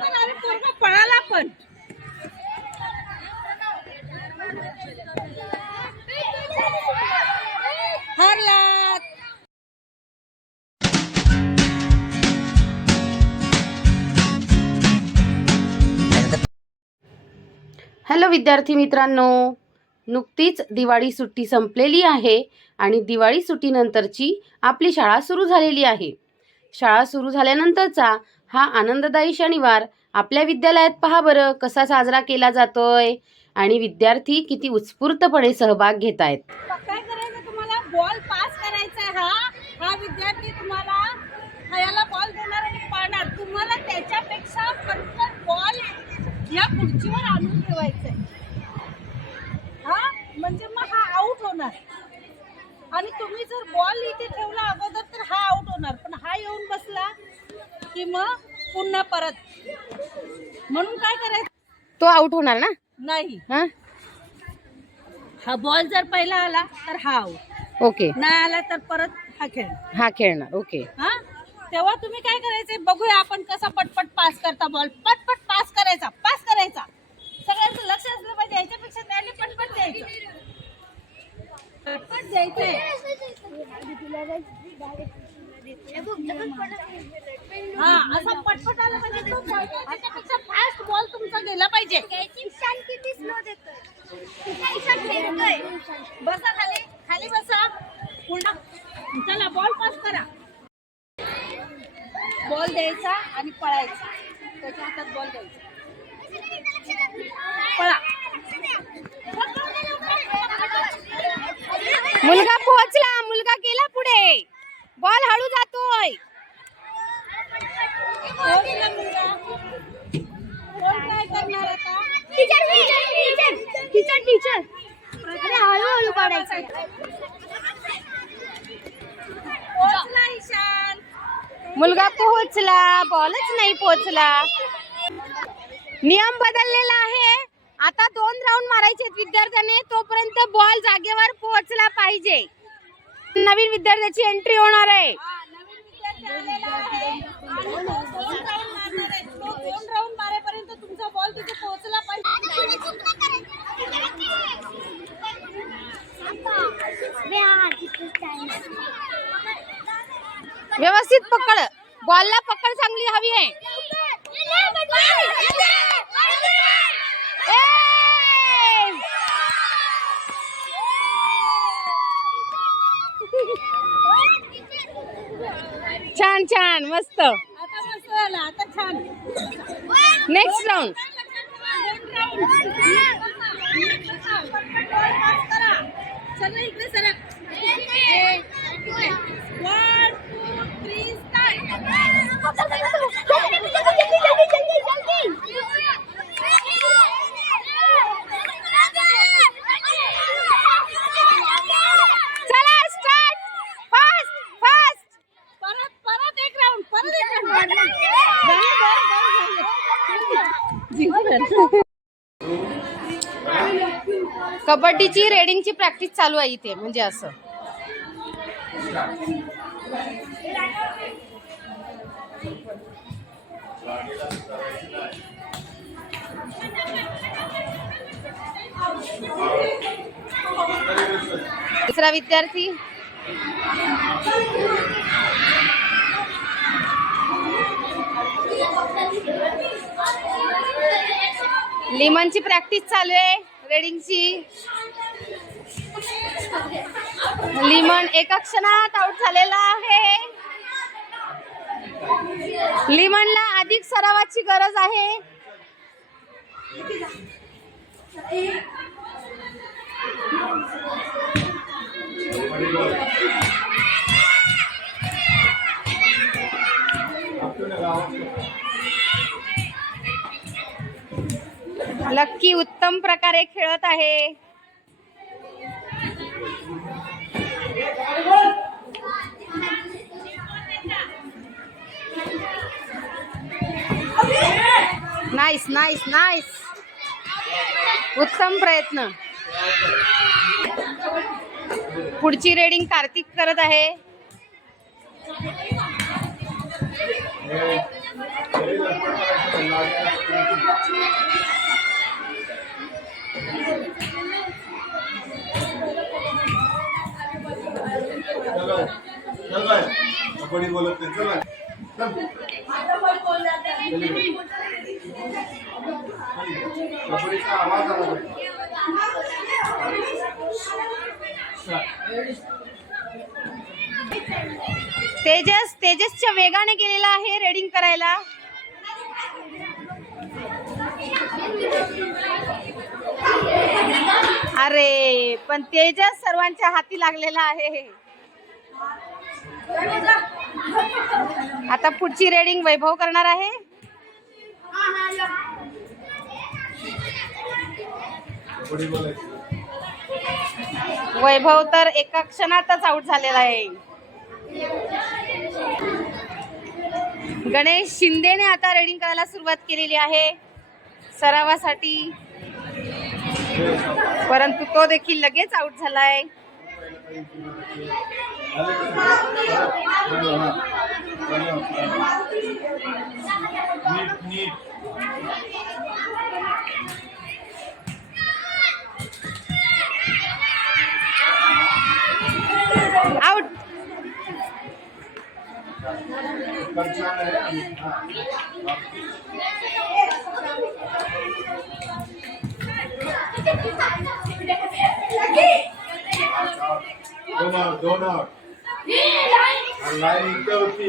पण पळाला पण. हरलात. हॅलो विद्यार्थी मित्रांनो नुकतीच दिवाळी सुट्टी संपलेली आहे आणि दिवाळी सुट्टीनंतरची आपली शाळा सुरू झालेली आहे. शाळा सुरू झाल्यानंतरचा हा आनंददायी शनिवार. आपल्या विद्यालयात पहा बरं कसा साजरा केला जातोय? आणि विद्यार्थी किती उत्स्फूर्तपणे सहभाग घेत आहेत काय करायचं तुम्हाला? बॉल पास करायचा आहे हा. हा विद्यार्थी तुम्हाला ह्याला बॉल देणार आणि पाहणार. तुम्हाला त्याच्यापेक्षा पटकन बॉल या खुर्चीवर आणून ठेवायचंय. हा? म्हणजे मग हा आऊट होणार. आणि तुम्ही जर बॉल इथे ठेवला अगोदर तर हा आऊट होणार. पण हा येऊन बसला. की मग पुन्हा परत. म्हणून काय करायचं? तो आउट होणार ना? नाही. हां? हा बॉल जर पहिला आला तर हा आउट ओके. नाही आला तर परत हा खेळ. हा खेळणार ओके. हा? तेव्हा तुम्ही काय करायचे? बघूया आपण कसा पटपट पास करता बॉल पटपट पास करायचा पास करायचा. सगळ्यांचं लक्ष असलं पाहिजे याच्यापेक्षा त्याने पटपट द्यायचं. पटपट द्यायचंय. हा असा पटपट आलं पाहिजे म्हणजे त्याच्यापेक्षा फास्ट बॉल तुमचा गेला पाहिजे. बसा खाली खाली बसा. पुन्हा चला बॉल पास करा. बॉल द्यायचा आणि पळायचा. त्याच्या हातात बॉल द्यायचा. पळा. मुलगा गेला पुढे बॉल हळू जातोय पोहोचला मुलगा कोण काय करणार टीचर टीचर अरे हळूहळू काढायचं पोहोचला ईशान. मुलगा पोहोचला बॉलच नाही पोहोचला नियम बदललेला आहे. आता दोन राऊंड मारायचे आहेत विद्यार्थ्याने. तोपर्यंत बॉल जागेवर पोहोचला पाहिजे. नवीन विद्यार्थ्याची एंट्री होणार आहे. व्यवस्थित पकड. बॉलला पकड चांगली हवी आहे. छान छान मस्त. नेक्स्ट राऊंड कबड्डीची रेडिंगची प्रॅक्टिस चालू आहे इथे म्हणजे असं. दुसरा विद्यार्थी. लिमनची प्रॅक्टिस चालू आहे रेडिंगची लिमन एका क्षणात आउट झालेला आहे. लिमनला अधिक सरावाची गरज आहे. लक्की उत्तम प्रकारे खेळत आहे. नाईस नाईस नाईस उत्तम प्रयत्न. पुढची रेडिंग कार्तिक करत आहे चलो चल बाय कबड्डी बोलत नाही. चला. कबड्डीचा आवाज आला. तेजस तेजसच्या वेगाने गेलेला आहे रेडिंग करायला. अरे पण तेजस सर्वांच्या हाती लागलेला आहे. आता पुढची रेडिंग वैभव करणार आहे. वैभव तर एका क्षणातच आउट झालेला आहे. गणेश शिंदेने आता रेडिंग करायला सुरुवात केलेली आहे. सरावासाठी. परंतु तो देखील लगेच आउट झालाय. नीट नीट आउट पण छान आहे आणि हा. दोन आउट दोन आउट लाईन इथं होती